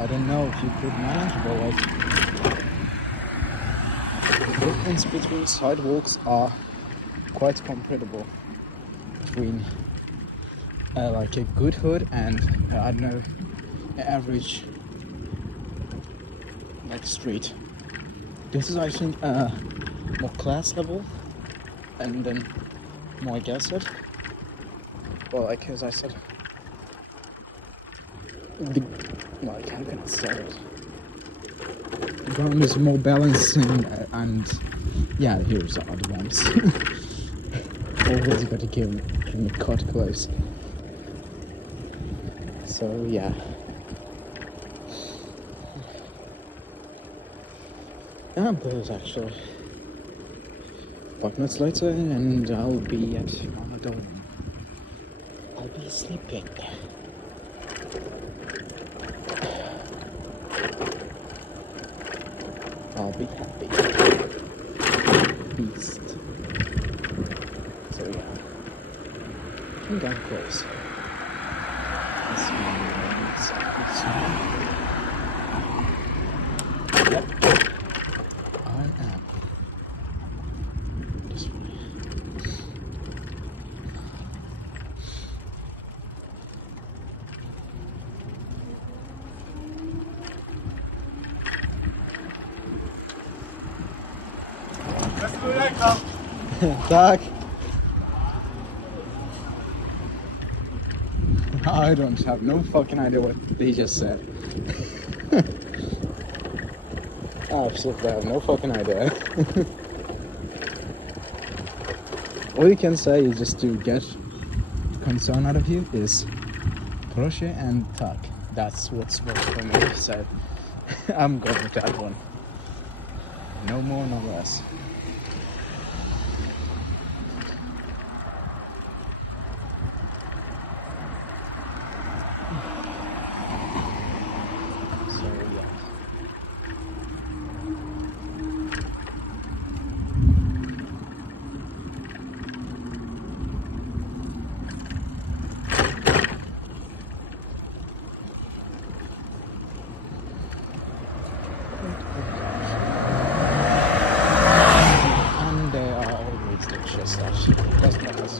I don't know if you could manage, but like the difference between sidewalks are quite comparable between like a good hood and I don't know, an average like street. This is, I think, more class level and then more aggressive. Well, like as I said, how can I say it? The ground is more balanced and yeah, here's the other ones. Always got to give me cut close. So yeah. I'm close actually. 5 minutes later and I'll be at my dorm. I'll be sleeping. I'll be happy. Beast. So yeah. I think I'm close. This one is yep. I am. This way. Tak. I don't have no fucking idea what they just said. I absolutely have no fucking idea. All you can say is just to get concern out of you is proszę and tak. That's what's worked for me, so I'm going with that one. No more, no less.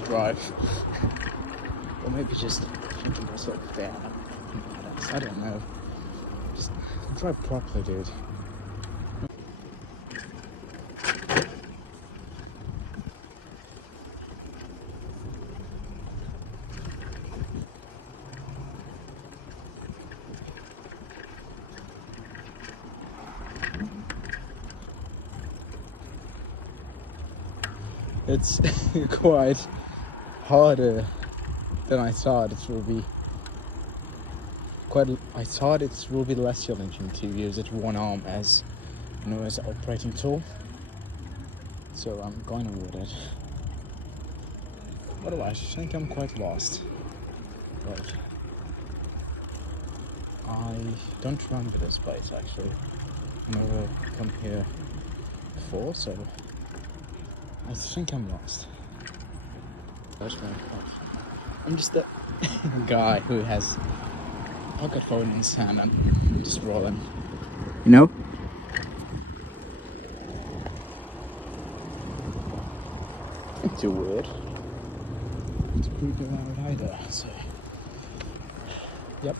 Drive, or maybe just thinking to myself, damn, I don't know. Just drive properly, dude. It's quite harder than I thought it will be. I thought it will be less challenging to use it one arm as, you know, as an operating tool. So I'm going with it. Otherwise, I think I'm quite lost. But I don't remember this place actually. I've never come here before, so I think I'm lost. I'm just a guy who has a pocket phone in his hand and just rolling. You know? It's too weird. It's creepy around either, so. Yep.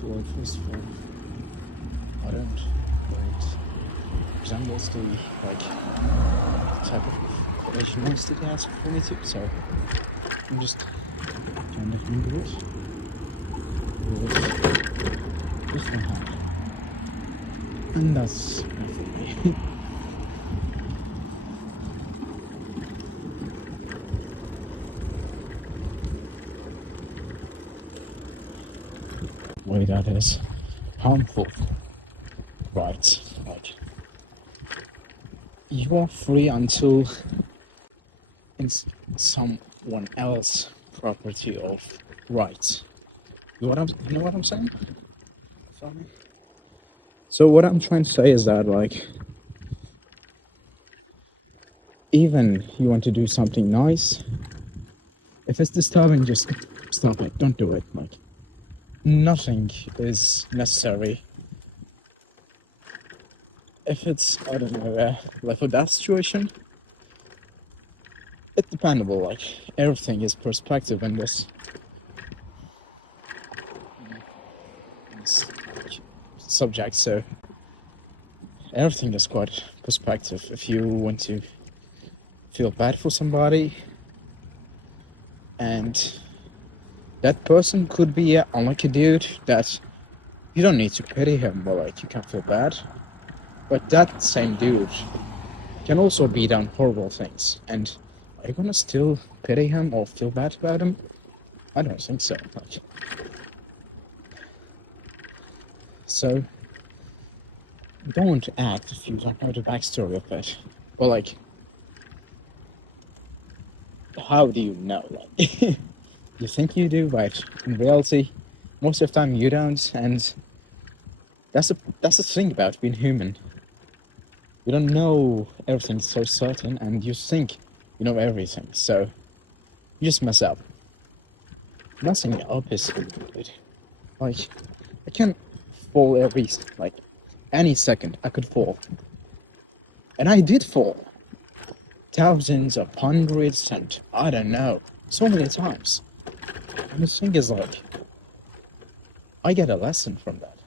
So first of all, I don't resembles the type of college university they asked for me to, so I'm just trying to do it with this one hand. And that's enough for me. Way that is harmful, right? Like you are free until it's someone else property of rights. You know what I'm saying? Sorry. So what I'm trying to say is that, like, even you want to do something nice, if it's disturbing, just stop it. Don't do it. Like, nothing is necessary. If it's, I don't know, like for that situation, it's dependable. Like, everything is perspective in this subject. So everything is quite perspective. If you want to feel bad for somebody, and that person could be an unlucky dude that you don't need to pity him, but like you can feel bad. But that same dude can also be done horrible things, and are you gonna still pity him or feel bad about him? I don't think so. Like, so don't act if you don't know the backstory of it. But like, how do you know? Like, you think you do, but in reality, most of the time you don't. And that's the thing about being human. You don't know everything so certain, and you think you know everything. So you just mess up. Messing up is good. Like, I can fall like any second I could fall. And I did fall. Thousands of hundreds and I don't know, so many times. And the thing is, like, I get a lesson from that.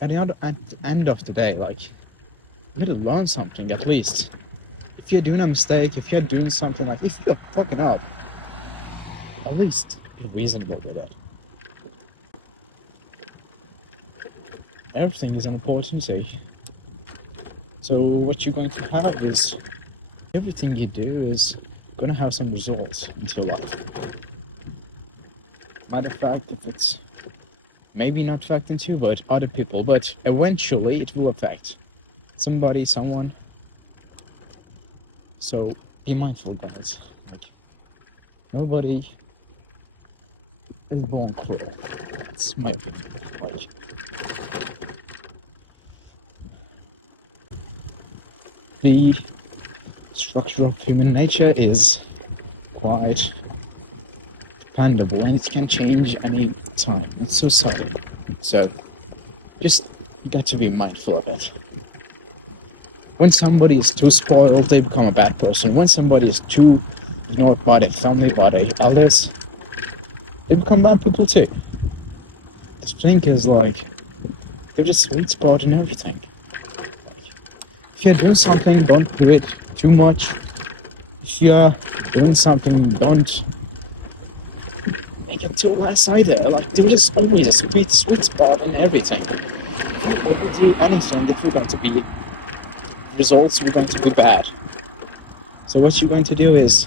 At the end of the day, like, you gotta learn something at least. If you're doing a mistake, if you're doing something, like, if you're fucking up, at least be reasonable with it. Everything is an opportunity. So what you're going to have is, everything you do is gonna have some results into your life. Matter of fact, if it's maybe not affecting you, but other people, but eventually it will affect somebody, someone. So be mindful, guys. Like, nobody is born cruel. That's my opinion. Like, the structure of human nature is quite dependable, and it can change any time. It's so subtle. So just, you got to be mindful of it. When somebody is too spoiled, they become a bad person. When somebody is too ignored by their family, by their elders, they become bad people too. The thing is, like, there's a sweet spot in everything. If you're doing something, don't do it too much. If you're doing something, don't make it too less either. Like, there is always a sweet spot in everything. If you overdo anything, if you're going to be results, you're going to be bad. So what you're going to do is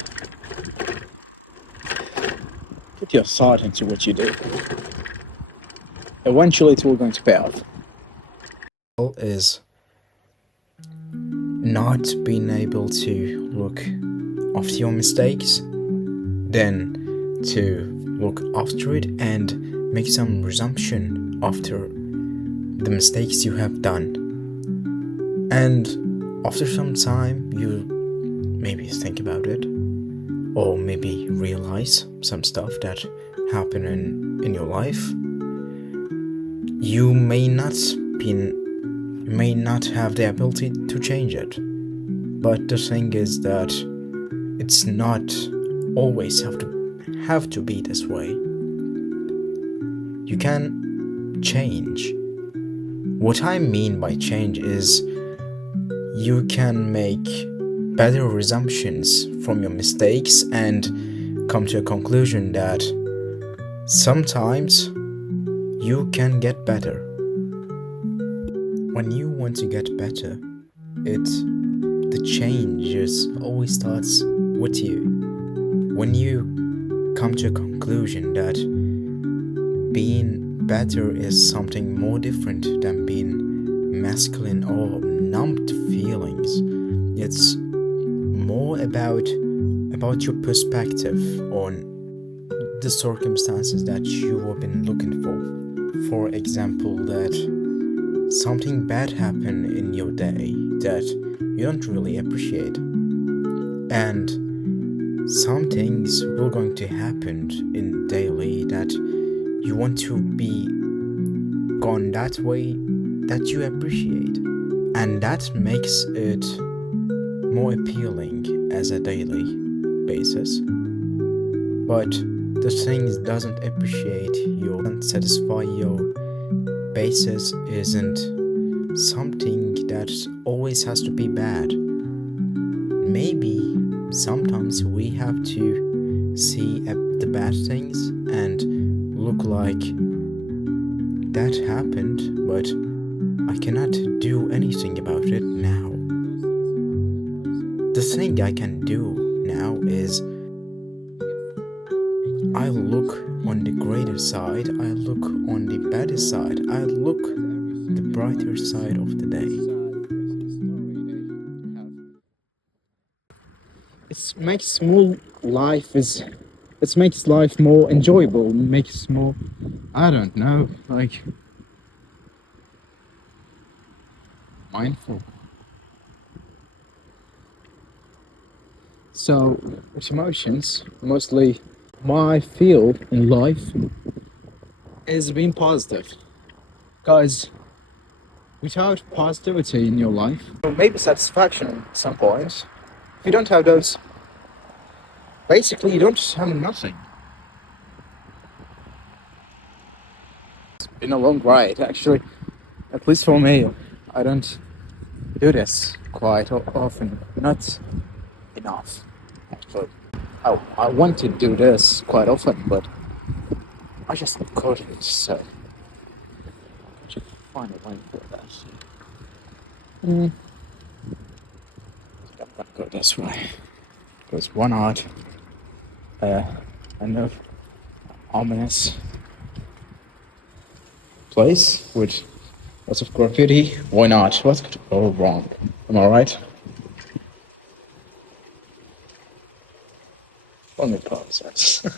put your thought into what you do. Eventually it's all going to pay off. Is not being able to look after your mistakes, then to look after it and make some resumption after the mistakes you have done. And after some time, you maybe think about it, or maybe realize some stuff that happened in your life. You may not have the ability to change it, but the thing is that it's not always have to be this way. You can change. What I mean by change is you can make better assumptions from your mistakes and come to a conclusion that sometimes you can get better. When you want to get better, the changes always starts with you. When you come to a conclusion that being better is something more different than being masculine or numb to feelings, it's more about your perspective on the circumstances that you have been looking for. For example, that something bad happen in your day that you don't really appreciate, and some things will going to happen in daily that you want to be gone that way that you appreciate, and that makes it more appealing as a daily basis. But the things doesn't appreciate your, doesn't satisfy your basis, isn't something that always has to be bad. Maybe sometimes we have to see the bad things and look like that happened, but I cannot do anything about it now. The thing I can do now is I look on the greater side, I look on the better side, I look the brighter side of the day. It makes life more enjoyable, makes more, I don't know, like mindful. So with emotions, mostly my feel in life is being positive. Guys, without positivity in your life, or maybe satisfaction at some point, if you don't have those, basically you don't have nothing. It's been a long ride, actually. At least for me, I don't do this quite often. Not enough, actually. I want to do this quite often, but I just couldn't, so I should find a way for that. I'm gonna go this way. There's one odd, I know, ominous place with lots of graffiti. Why not? What could go wrong? Am I right? Let me pause this. I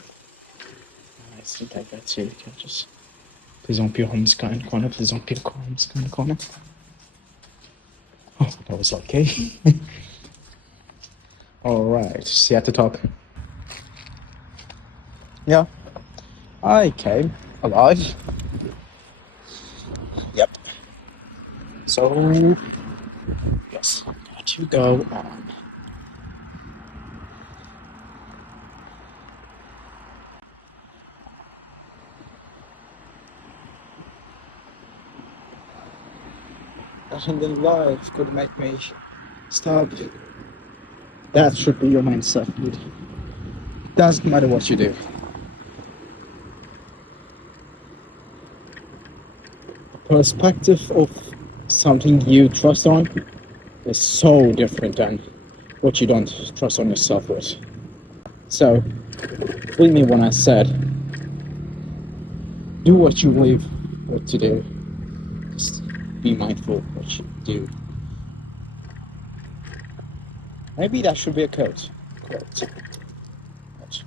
think I got you. Just please don't be on this kind of corner. Please don't be on this kind of corner. Oh, that was okay. Alright, see at the top. Yeah, I came alive. Yep. So, yes, got to go on. And then life could make me stop. That should be your mindset, dude. Doesn't matter what you do. Perspective of something you trust on is so different than what you don't trust on yourself with. So, believe me when I said, do what you believe what to do. Just be mindful of what you do. Maybe that should be a quote. But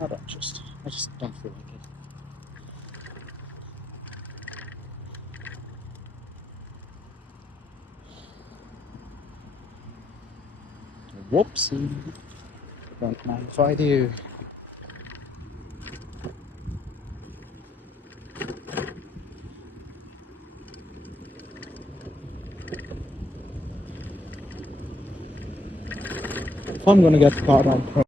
I just don't feel like it. Whoopsie. Don't mind if I do. If I'm gonna get caught on